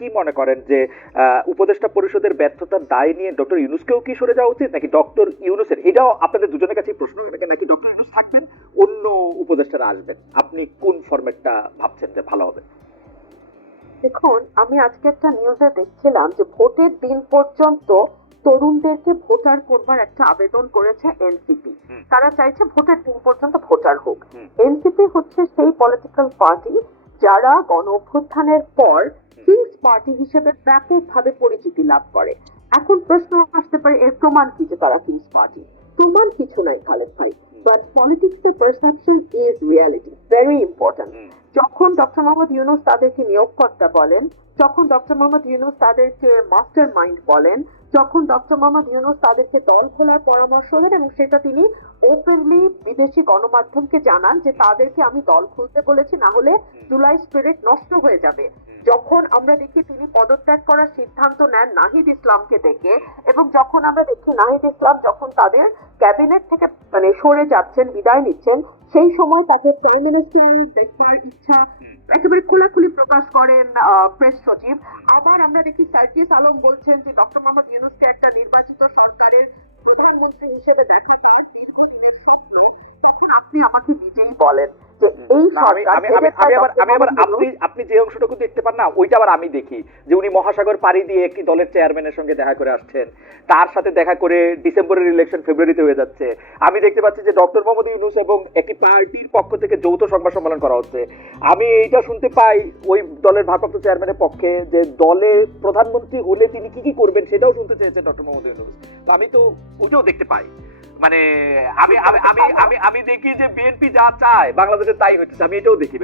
কি মনে করেন যে উপদেষ্টা পরিষদের ব্যর্থতার দায় নিয়ে ডক্টর ইউনুসকেও কি সরে যাওয়া উচিত নাকি ডক্টর ইউনুসের? এটাও আপনাদের দুজনের কাছে প্রশ্ন নাকি নাকি ডক্টর ইউনুস থাকবেন অন্য উপদেষ্টারা আসবেন? আপনি কোন ফরম্যাটটা ভাবছেন যে ভালো হবে? দেখুন আমি আজকে একটা নিউজে দেখছিলাম যে ভোটের দিন পর্যন্ত তরুণদেরকে ভোটার করবার একটা আবেদন করেছে এনসিপি তারা চাইছে ভোটের দিন পর্যন্ত ভোটার হোক। এনসিপি হচ্ছে সেই পলিটিক্যাল পার্টি যারা গণ অভ্যুত্থানের পর পার্টি হিসেবে ব্যাপকভাবে পরিচিতি লাভ করে। এখন প্রশ্ন আসতে পারে, এর প্রমাণ কি যে তারা কিংস পার্টি প্রমাণ কিছু নাই খালেদ ভাই বাট পলিটিক্স এর perception is reality very important যখন ডক্টর মোহাম্মদ ইউনুস তাদেরকে নিয়োগকর্তা বলেন যখন ডক্টর মোহাম্মদ ইউনুস তাদেরকে মাস্টার মাইন্ড বলেন যখন ডক্টর মোহাম্মদ ইউনুস তাদেরকে দল খোলার পরামর্শ দেন এবং সেটা তিনি ওপেনলি বিদেশি গণমাধ্যমকে জানান যে তাদেরকে আমি দল খুলতে বলেছি না হলে জুলাই স্পিরিট নষ্ট হয়ে যাবে। যখন আমরা দেখি তিনি পদত্যাগ করার সিদ্ধান্ত নেন নাহিদ ইসলামকে দেখে এবং যখন আমরা দেখি নাহিদ ইসলাম যখন তাদের ক্যাবিনেট থেকে মানে সরে যাচ্ছেন বিদায় নিচ্ছেন সেই সময় তাকে প্রাইম মিনিস্টার দেখবার ইচ্ছা, একেবারে খোলাখুলি প্রকাশ করেন প্রেস সচিব। আবার আমরা দেখি সার্জিস আলম বলছেন যে ডক্টর মোহাম্মদ ইউনুসকে একটা নির্বাচিত সরকারের প্রধানমন্ত্রী হিসেবে দেখা তার দীর্ঘদিনের স্বপ্ন। তখন আপনি আমাকে নিজেই বলেন। এই আমি সরকার আবার আমি আবার আপনি আপনি যে অংশটুকু দেখতে পান না ওইটা আবার আমি দেখি। যে উনি মহাসাগর পাড়ি দিয়ে একটি দলের চেয়ারম্যানের সঙ্গে দেখা করে আসছেন। তার সাথে দেখা করে ডিসেম্বরের ইলেকশন ফেব্রুয়ারিতে হয়ে যাচ্ছে। আমি দেখতে পাচ্ছি যে ডক্টর মোহাম্মদ ইউনুস এবং একটি পার্টির পক্ষ থেকে যৌথ সংবাদ সম্মেলন করা হচ্ছে। আমি এইটা শুনতে পাই ওই দলের ভারপ্রাপ্ত চেয়ারম্যানের পক্ষে যে দলে প্রধানমন্ত্রী হলে তিনি কি কি করবেন সেটাও শুনতে চেয়েছেন ডক্টর মোহাম্মদ ইউনুস। তো আমি তো ওইটাও দেখতে পাই। মানে আমি আমি আমি আমি আমি দেখি যে বিএনপি যা চায় বাংলাদেশে তাই হচ্ছে আমি এটাও দেখি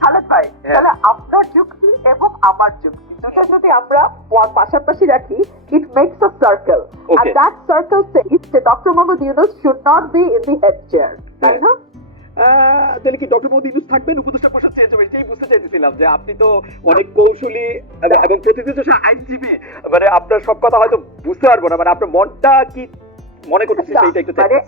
খালেদ ভাই হ্যাঁ। তাহলে আপনার যুক্তি এবং আমার যুক্তি দুটো যদি আমরা পাশাপাশি রাখি it makes a circle and that circle says যে doctor Mohammad Yunus should not be in the head chair তাই হ্যাঁ। না? তাহলে কি ডক্টর ইউনুস থাকবেন? উপদেষ্টা পরিষদ চেঞ্জ হবে এটাই বুঝতে চাইতেছিলাম যে আপনি তো অনেক কৌশলী এবং- এবং প্রতিনিধিত্ব আইনজীবী মানে আপনার সব কথা হয়তো বুঝতে পারব না মানে আপনার মনটা কি মনে করতেছি সেইটা একটু মানে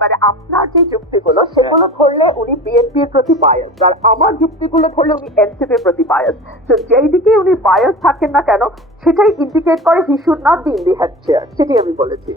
মানে আপনার যে যুক্তিগুলো সেগুলো ধরলে উনি বিএনপির প্রতি বায়াস আর আমার যুক্তিগুলো ধরলে উনি এনসিপির প্রতি বায়াস তো যেই দিকে উনি বায়াস থাকেন না কেন সেটাই ইন্ডিকেট করে he should not be in the head chair সেটাই আমি বলেছি।